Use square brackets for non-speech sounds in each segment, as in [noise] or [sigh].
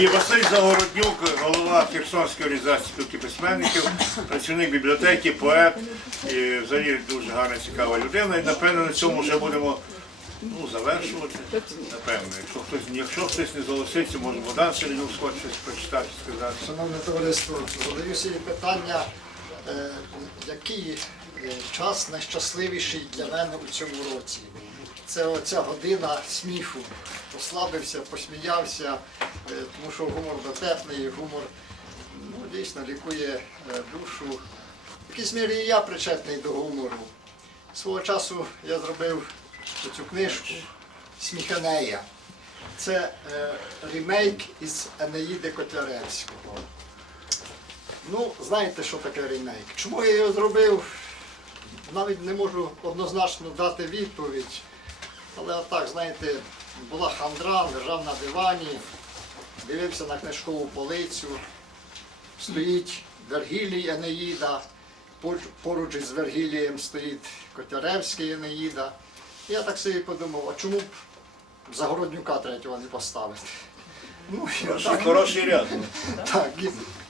І Василь Загороднюк, голова Херсонської організації спілки письменників, працівник бібліотеки, поет, і взагалі дуже гарна, цікава людина. І напевно на цьому вже будемо ну, завершувати. Напевно, якщо хтось, якщо хтось не зголоситься, може Богдан Селянюк хоче щось прочитати, сказати. Шановне товариство, задаю собі питання, е, який е, час найщасливіший для мене у цьому році. Це оця година сміху. Послабився, посміявся, е, тому що гумор дотепний, гумор ну, дійсно лікує е, душу. В якійсь мірі і я причетний до гумору. Свого часу я зробив цю книжку Сміханея. Це е, ремейк із Енеїди Котляревського. Ну, знаєте, що таке ремейк? Чому я його зробив? Навіть не можу однозначно дати відповідь. Але отак, знаєте, була хандра, лежав на дивані, дивився на книжкову полицю, стоїть Вергілій Енеїда, поруч- із Вергілієм стоїть Котляревський Енеїда. Я так собі подумав, а чому б Загороднюка третього не поставити? Ну, і отак. Хороший ряд. Так,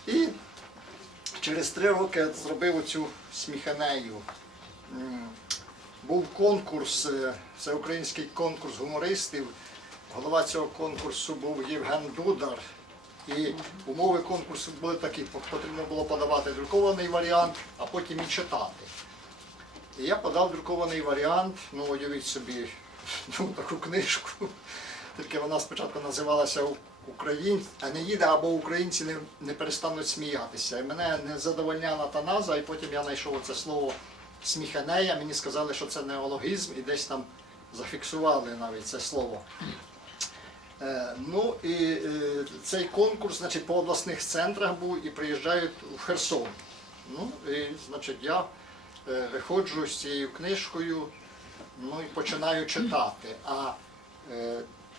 і, і через три роки зробив оцю сміханею. Був конкурс, е, всеукраїнський конкурс гумористів. Голова цього конкурсу був Євген Дудар. І умови конкурсу були такі, потрібно було подавати друкований варіант, а потім і читати. І я подав друкований варіант, ну уявіть собі, [laughs] ну, таку книжку. Тільки вона спочатку називалася Україн... Енеїда або Українці не, не перестануть сміятися. І мене не задовольняла та назва, і потім я знайшов це слово сміханея. Мені сказали, що це неологізм, і десь там зафіксували навіть це слово. Е, Ну і е, цей конкурс, значить, по обласних центрах був і приїжджають в Херсон. Ну і значить, я е, виходжу з цією книжкою, ну і починаю читати. А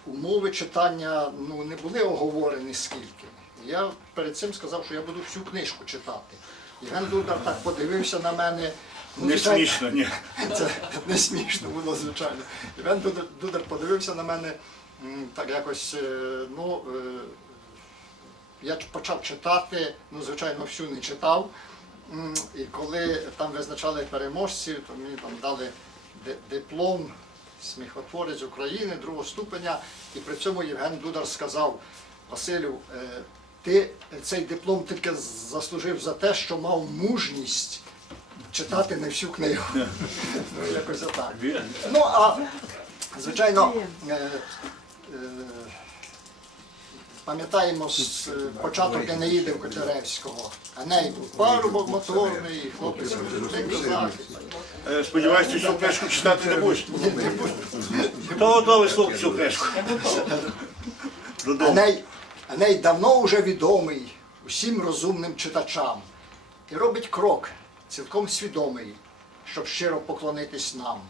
умови читання ну, не були оговорені скільки. Я перед цим сказав, що я буду всю книжку читати. Євген Дудар так подивився на мене. Ну, Не звичайно, смішно, ні. [laughs] це не смішно було, звичайно. Іван Дудар, Дудар подивився на мене так якось, е, ну, е, я почав читати, ну, звичайно, всю не читав. І коли там визначали переможців, то мені там дали диплом сміхотворець України другого ступеня. І при цьому Євген Дудар сказав, Василю, е, ти цей диплом тільки заслужив за те, що мав мужність читати не всю книгу. Ну, якось отак. Ну, а звичайно, е, е, пам'ятаємо з е, початок Енеїди Котляревського. Еней був парубок моторний, хлопець козак. Сподіваюся, цю книжку читати не будеш. Хто готовий слухати цю книжку? Еней, Еней давно вже відомий усім розумним читачам і робить крок цілком свідомий, щоб щиро поклонитись нам.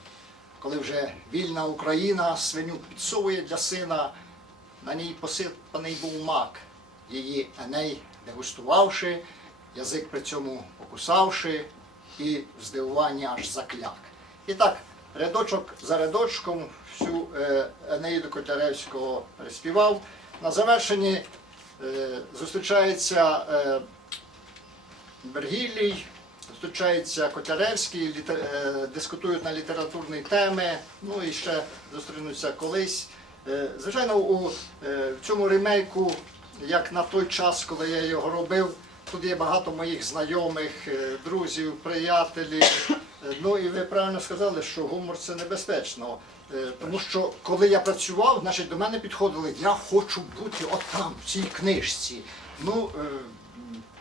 Коли вже вільна Україна свиню підсовує для сина, на ній посипаний був мак, її Еней дегустувавши, язик при цьому покусавши і в здивуванні аж закляк. І так, рядочок за рядочком всю е, Енеїду Котляревського переспівав. На завершенні е, зустрічається е, Бергілій, зустрічається Котляревський, літер, е, дискутують на літературні теми, ну і ще зустрінуться колись. Е, звичайно, у е, в цьому ремейку, як на той час, коли я його робив, тут є багато моїх знайомих, друзів, приятелів. Ну і ви правильно сказали, що гумор це небезпечно. Тому що коли я працював, значить до мене підходили, я хочу бути отам, в цій книжці. Ну,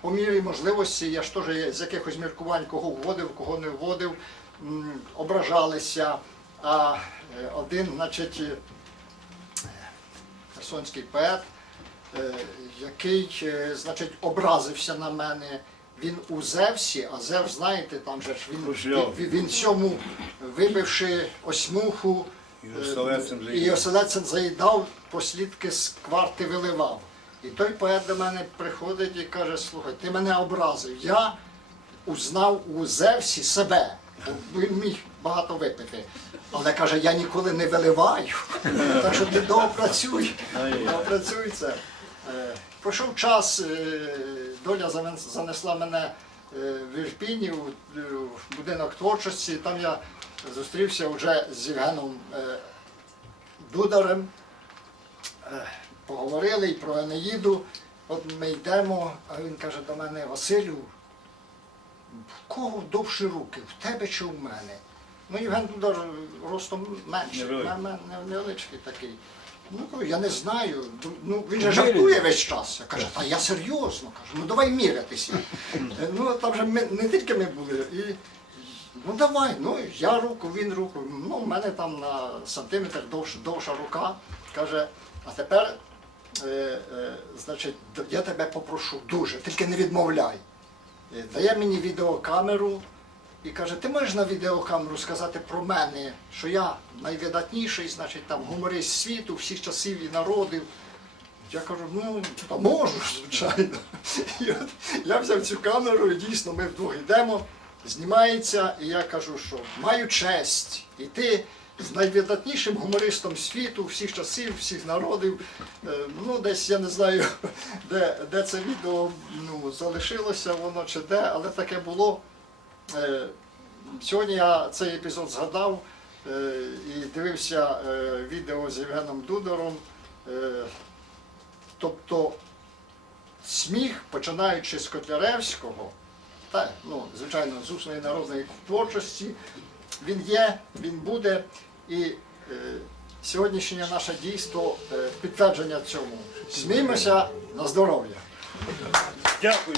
по мірі можливості, я ж теж з якихось міркувань кого вводив, кого не вводив, ображалися. А е, один, значить, е, херсонський поет, е, який, значить, образився на мене. Він у Зевсі, а Зевс, знаєте, там же ж він, він, він цьому, вибивши осьмуху, І заїдав. заїдав, послідки з кварти виливав. І той поет до мене приходить і каже, слухай, ти мене образив. Я узнав у Зевсі себе. бо Він міг багато випити. Але каже, я ніколи не виливаю. Так що ти доопрацюй. Доопрацюй це. Е, Пройшов час, е, доля занесла мене е, в Ірпіні, в будинок творчості. Там я зустрівся вже з Євгеном Дударем. Поговорили і про Енеїду. От ми йдемо, а він каже до мене, Василю, в кого довші руки, в тебе чи в мене? Ну, Євген Дудар ростом менший, невеличкий такий. Ну, я не знаю. Ну, він же жартує весь час. Я кажу, та я серйозно кажу, ну давай мірятися. [laughs] Ну там же ми, не тільки ми були. І, ну давай, ну я руку, він руку. Ну, в мене там на сантиметр довш, довша рука. Каже, а тепер, значить, я тебе попрошу дуже, тільки не відмовляй. Е, Дає мені відеокамеру і каже, ти можеш на відеокамеру сказати про мене, що я найвидатніший, значить, там гуморист світу, всіх часів і народів. Я кажу, ну, та можу, звичайно. І от я взяв цю камеру і дійсно ми вдвох йдемо, знімається, і я кажу, що маю честь іти з найвидатнішим гумористом світу, всіх часів, всіх народів. Е, Ну, десь я не знаю, [laughs] де, де це відео ну, залишилося воно чи де, але таке було. Е, Сьогодні я цей епізод згадав е, і дивився відео з Євгеном Дудором. Тобто сміх, починаючи з Котляревського, та, ну, звичайно, з усної народної творчості, він є, він буде. І е, сьогоднішнє наше дійство е, підтвердження цьому. Сміймося на здоров'я. Дякую.